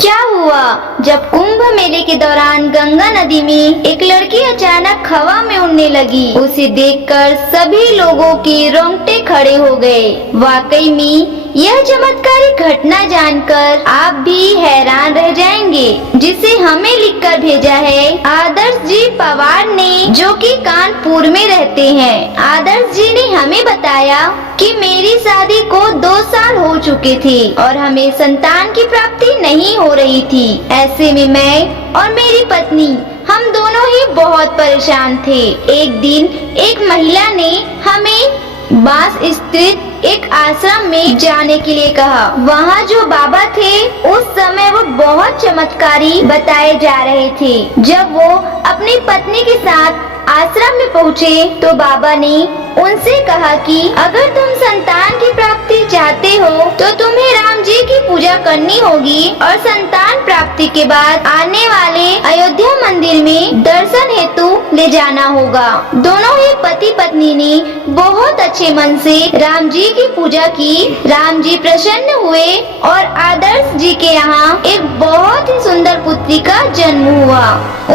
क्या हुआ? जब कुंभ मेले के दौरान गंगा नदी में एक लड़की अचानक हवा में उड़ने लगी। उसे देखकर सभी लोगों के रोंगटे खड़े हो गए। वाकई में यह चमत्कारी घटना जानकर आप भी हैरान रह जाएंगे, जिसे हमें लिखकर भेजा है आदर्श जी पवार ने, जो कि कानपुर में रहते हैं। आदर्श जी ने हमें बताया कि मेरी शादी को 2 साल हो चुके थे और हमें संतान की प्राप्ति नहीं हो रही थी। ऐसे में मैं और मेरी पत्नी हम दोनों ही बहुत परेशान थे। एक दिन एक महिला ने हमें बांस स्थित एक आश्रम में जाने के लिए कहा। वहाँ जो बाबा थे उस समय वो बहुत चमत्कारी बताए जा रहे थे। जब वो अपनी पत्नी के साथ आश्रम में पहुँचे तो बाबा ने उनसे कहा कि अगर तुम संतान की प्राप्ति चाहते हो तो तुम्हें राम जी की पूजा करनी होगी और संतान प्राप्ति के बाद आने वाले अयोध्या मंदिर में दर्शन हेतु ले जाना होगा। दोनों ही पति पत्नी ने बहुत अच्छे मन से राम जी की पूजा की। राम जी प्रसन्न हुए और आदर्श जी के यहाँ एक बहुत ही सुंदर पुत्री का जन्म हुआ।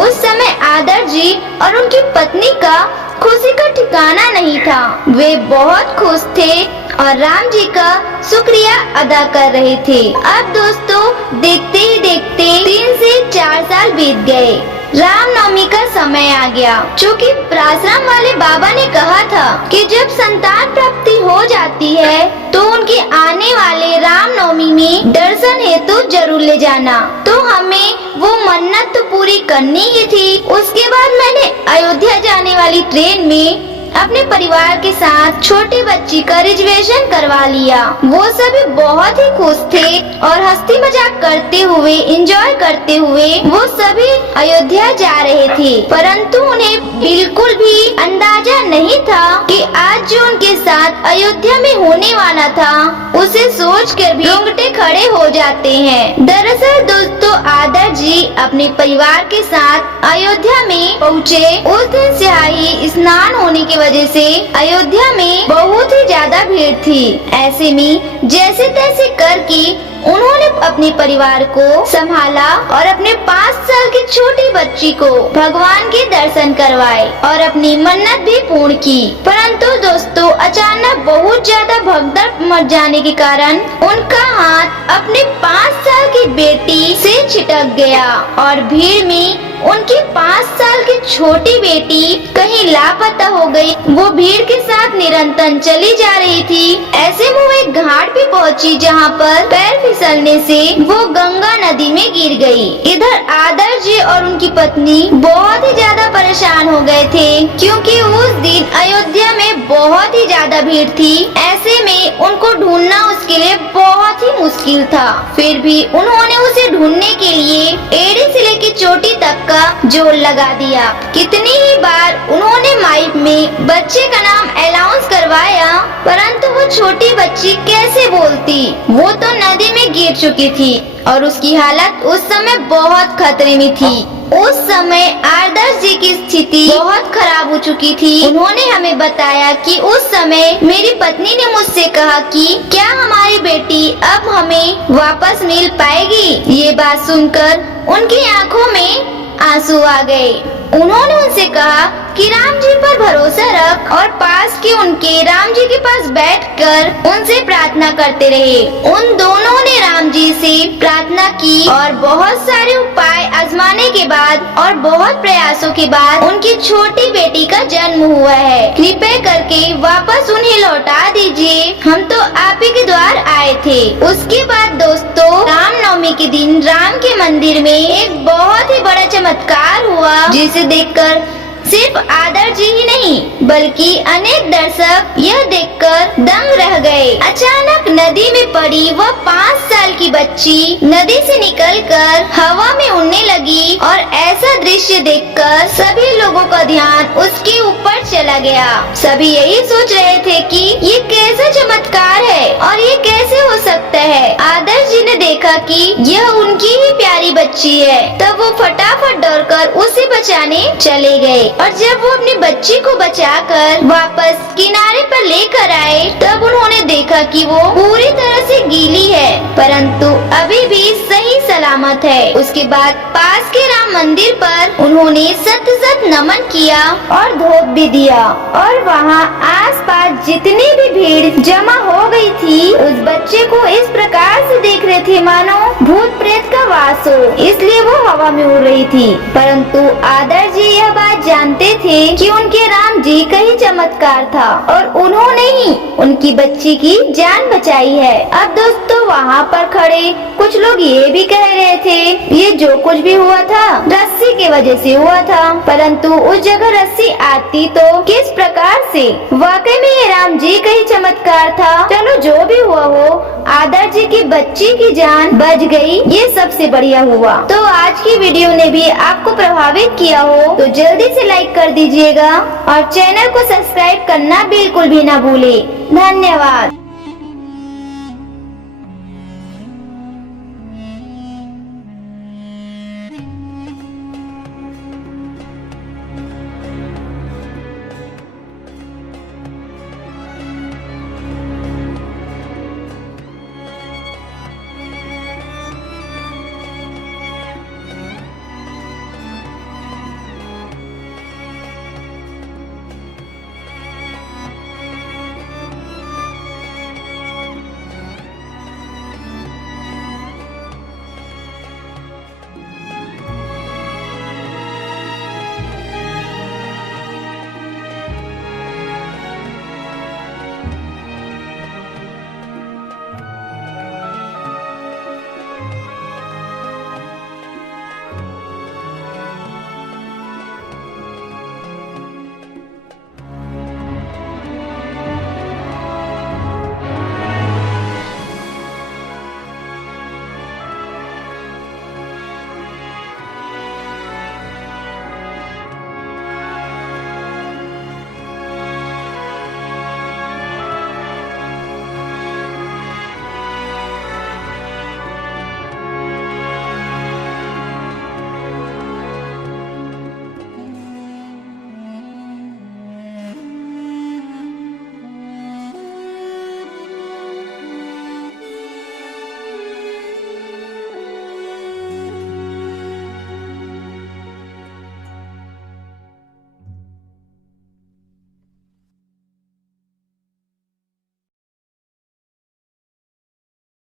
उस समय आदर्श जी और उनकी पत्नी का खुशी का ठिकाना नहीं था। वे बहुत खुश थे और राम जी का शुक्रिया अदा कर रहे थे। अब दोस्तों देखते ही देखते 3 से 4 साल बीत गए। रामनवमी का समय आ गया। चूँकि आश्रम वाले बाबा ने कहा था कि जब संतान प्राप्ति हो जाती है तो उनके आने वाले रामनवमी में दर्शन हेतु जरूर ले जाना। तो हमें वो मन्नत तो पूरी करनी ही थी। उसके बाद मैंने अयोध्या जाने वाली ट्रेन में अपने परिवार के साथ छोटी बच्ची का रिजर्वेशन करवा लिया। वो सभी बहुत ही खुश थे और हंसी मजाक करते हुए एंजॉय करते हुए वो सभी अयोध्या जा रहे थे। परंतु उन्हें बिल्कुल भी अंदाजा नहीं था कि आज जो उनके साथ अयोध्या में होने वाला था उसे सोचकर भी रोंगटे खड़े हो जाते हैं। दरअसल दोस्तों आदर्श जी अपने परिवार के साथ अयोध्या में पहुँचे। उस दिन स्याही स्नान होने की वजह से अयोध्या में बहुत ही ज्यादा भीड़ थी। ऐसे में जैसे तैसे करके उन्होंने अपने परिवार को संभाला और अपने 5 साल की छोटी बच्ची को भगवान के दर्शन करवाए और अपनी मन्नत भी पूर्ण की। परंतु दोस्तों अचानक बहुत ज्यादा भगदड़ मच जाने के कारण उनका हाथ अपने 5 साल की बेटी से छिटक गया और भीड़ में उनकी 5 साल की छोटी बेटी कहीं लापता हो गई। वो भीड़ के साथ निरंतर चली जा रही थी। ऐसे में वो एक घाट पे पहुंची जहां पर पैर फिसलने से वो गंगा नदी में गिर गई। इधर आदर्श जी और उनकी पत्नी बहुत ही ज्यादा परेशान हो गए थे क्योंकि उस दिन अयोध्या में बहुत ही ज्यादा भीड़ थी। ऐसे में उनको ढूंढना उसके लिए बहुत ही मुश्किल था। फिर भी उन्होंने उसे ढूंढने के लिए एड़ी से लेकर चोटी तक का जोर लगा दिया। कितनी ही बार उन्होंने माइक में बच्चे का नाम अनाउंस करवाया परंतु वो छोटी बच्ची कैसे बोलती। वो तो नदी में गिर चुकी थी और उसकी हालत उस समय बहुत खतरे में थी। उस समय आदर्श जी की स्थिति बहुत खराब हो चुकी थी। उन्होंने हमें बताया कि उस समय मेरी पत्नी ने मुझसे कहा कि क्या हमारी बेटी अब हमें वापस मिल पाएगी। ये बात सुनकर उनकी आंखों में आंसू आ गए। उन्होंने उनसे कहा कि राम जी पर भरोसा रख और पास के उनके राम जी के पास बैठकर उनसे प्रार्थना करते रहे। उन दोनों ने राम जी से प्रार्थना की और बहुत सारे उपाय आजमाने के बाद और बहुत प्रयासों के बाद उनकी छोटी बेटी का जन्म हुआ है। कृपया करके वापस उन्हें लौटा दीजिए, हम तो आप ही के द्वार आए थे। उसके बाद दोस्तों रामनवमी के दिन राम के मंदिर में एक बहुत ही बड़ा चमत्कार हुआ, जिसे देखकर सिर्फ आदर्श जी ही नहीं बल्कि अनेक दर्शक यह देखकर दंग रह गए। अचानक नदी में पड़ी वह 5 साल की बच्ची नदी से निकलकर हवा में उड़ने लगी और ऐसा दृश्य देखकर सभी लोगों का ध्यान उसके ऊपर चला गया। सभी यही सोच रहे थे कि ये कैसा चमत्कार है और ये कैसे हो सकता है। आदर्श जी ने देखा कि यह उनकी ही प्यारी बच्ची है, तब वो फटाफट दौड़कर उसे बचाने चले गए। और जब वो अपनी बच्ची को बचाकर वापस किनारे पर लेकर आए तब उन्होंने देखा कि वो पूरी तरह से गीली है परंतु अभी भी सही सलामत है। उसके बाद पास के राम मंदिर पर उन्होंने सत नमन किया और धूप भी दिया और वहाँ आसपास जितनी भी भीड़ जमा हो गई थी उस बच्चे को इस प्रकार से देख रहे थे मानो भूत प्रेत का वास हो, इसलिए वो हवा में उड़ रही थी। परंतु आदर्श जी यह बात जानते थे कि उनके राम जी का ही चमत्कार था और उन्होंने ही उनकी बच्ची की जान बचाई है। अब दोस्तों वहाँ पर खड़े कुछ लोग ये भी कह रहे थे ये जो कुछ भी हुआ था रस्सी की वजह से हुआ था, परंतु उस जगह रस्सी आती तो किस प्रकार से। वाकई में ये राम जी का ही चमत्कार था। चलो जो भी हुआ हो, आदर्श जी की बच्ची की जान बच गई, ये सबसे बढ़िया हुआ। तो आज की वीडियो ने भी आपको प्रभावित किया हो तो जल्दी से लाइक कर दीजिएगा और चैनल को सब्सक्राइब करना बिल्कुल भी ना भूले। धन्यवाद।